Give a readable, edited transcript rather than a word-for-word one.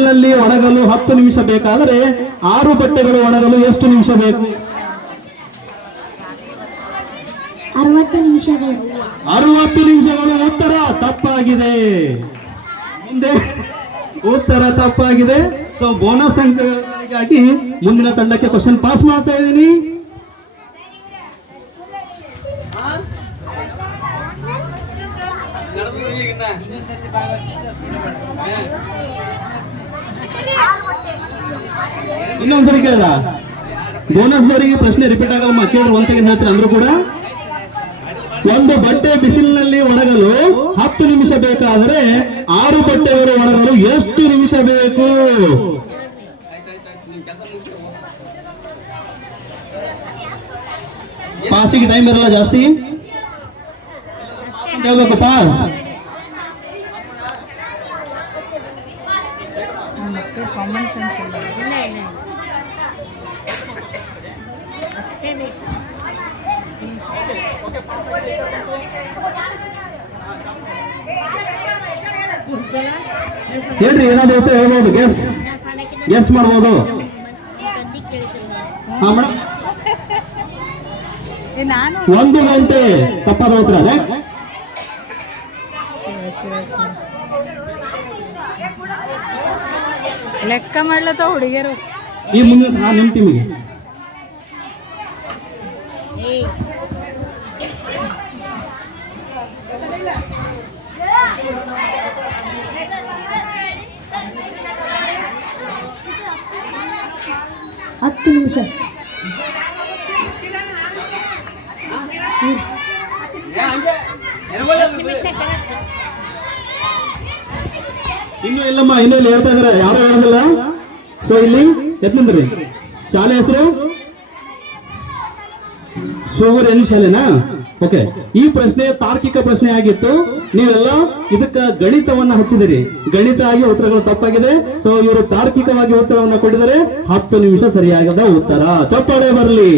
ನಲ್ಲಿ ಒಣಗಲು 10 ನಿಮಿಷ ಬೇಕಾದರೆ 6 ಬಟ್ಟೆಗಳು ಒಣಗಲು ಎಷ್ಟು ನಿಮಿಷ ಬೇಕು? 60 ನಿಮಿಷಗಳು. 60 ನಿಮಿಷಗಳು. ಉತ್ತರ ತಪ್ಪಾಗಿದೆ. ಮುಂದೆ ಉತ್ತರ ತಪ್ಪಾಗಿದೆ. ಸೊ ಬೋನಸ್ ಅಂಕಗಳಿಗಾಗಿ ಮುಂದಿನ ತಂಡಕ್ಕೆ ಕ್ವಶನ್ ಪಾಸ್ ಮಾಡ್ತಾ ಇದ್ದೀನಿ. ಇನ್ನೊಂದ್ಸರಿ ಕೇಳ. ಬೋನಸ್ ಅವರಿಗೆ ಪ್ರಶ್ನೆ ರಿಪೀಟ್ ಆಗಲ್ಲ, ಕೇಳಿದ್ರೆ ಒಂದ್ ಸೆಕೆಂಡ್ ಹೇಳ್ತಾರೆ ಅಂದ್ರೂ ಕೂಡ. ಒಂದು ಬಟ್ಟೆ ಬಿಸಿಲಿನಲ್ಲಿ ಒಣಗಲು 10 ನಿಮಿಷ ಬೇಕಾದರೆ 6 ಬಟ್ಟೆಗಳು ಒಣಗಲು ಎಷ್ಟು ನಿಮಿಷ ಬೇಕು? ಪಾಸಿಗೆ ಟೈಮ್ ಇರಲ್ಲ ಜಾಸ್ತಿ, ಹೇಳ್ಬೇಕು ಪಾಸ್. ಕಾಮನ್ ಸೆನ್ಸ್ ಇಲ್ಲ. ಹೇಳ್ರಿ, ಏನಾದ್ರು ಹೊತ್ತು ಹೇಳ್ಬೋದು, ಗೆಸ್ ಮಾಡ್ಬೋದು. ಹಾ ಮೇಡಮ್, 1 ಗಂಟೆ ತಪ್ಪಾದ ಉತ್ತರ. ಲೆಕ್ಕ ಮಾಡ್ಲತ್ತ ಹುಡುಗಿಯರು. ಈ ಮುಂದೆ ನಿಮ್ಮ ಟೀಮಿಗೆ ಹತ್ತು ನಿಮಿಷ. ಇನ್ನು ಇಲ್ಲಮ್ಮ, ಇನ್ನೂ ಇಲ್ಲಿ ಹೇಳ್ತಾ ಇದಾರೆ, ಯಾರು ಹೇಳೋದಿಲ್ಲ. ಸೊ ಇಲ್ಲಿ ಎತ್ನಿಂದ್ರಿ, ಶಾಲೆ ಹೆಸರು ಸೋಗರೇನಿ ಶಾಲೆನಾ? ಓಕೆ. ಈ ಪ್ರಶ್ನೆ ತಾರ್ಕಿಕ ಪ್ರಶ್ನೆ ಆಗಿತ್ತು. ನೀವೆಲ್ಲ ಇದಕ್ಕ ಗಣಿತವನ್ನ ಹಚ್ಚಿದಿರಿ, ಗಣಿತ ಆಗಿ ಉತ್ತರಗಳು ತಪ್ಪಾಗಿದೆ. ಸೊ ಇವರು ತಾರ್ಕಿಕವಾಗಿ ಉತ್ತರವನ್ನು ಕೊಟ್ಟಿದ್ದಾರೆ. 10 ನಿಮಿಷ ಸರಿಯಾಗದ ಉತ್ತರ. ಚಪ್ಪಾಳೆ ಬರಲಿ.